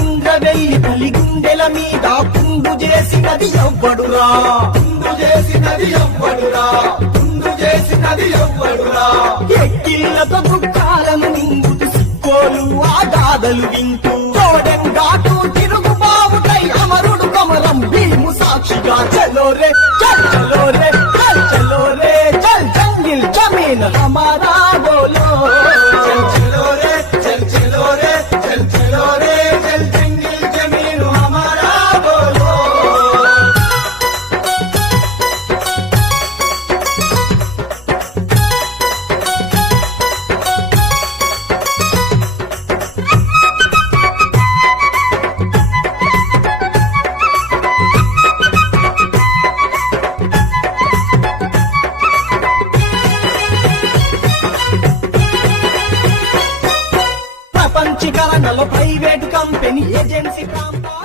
ఇంద్రవెల్లి తల్లి గుండెల మీద కుండు చేసినది ఎవ్వడురా, కుండు చేసినది ఎవ్వడురా, కుండు చేసినది ఎవ్వడురా. ఎక్కిళ్ళతో దుఃఖాలను నింపుతూ సిక్కోలు ఆ గాథలు వింటూ తోడెంగాటు తిరుగు బావుటై అమరుడు కమరం భీము సాక్షిగా చలో రే చల్ చలో రే చల్ చలో రే చల్ జంగిల్ జమీన్ హమారా బోలో, చల్ చలో రే చల్ చలో రే చల్ చలో రే చల్ జంగిల్ జమీన్ హమారా బోలో. ప్రపంచీకరణలో ప్రైవేటు కంపెనీ ఏజెన్సీ ప్రాంతాలు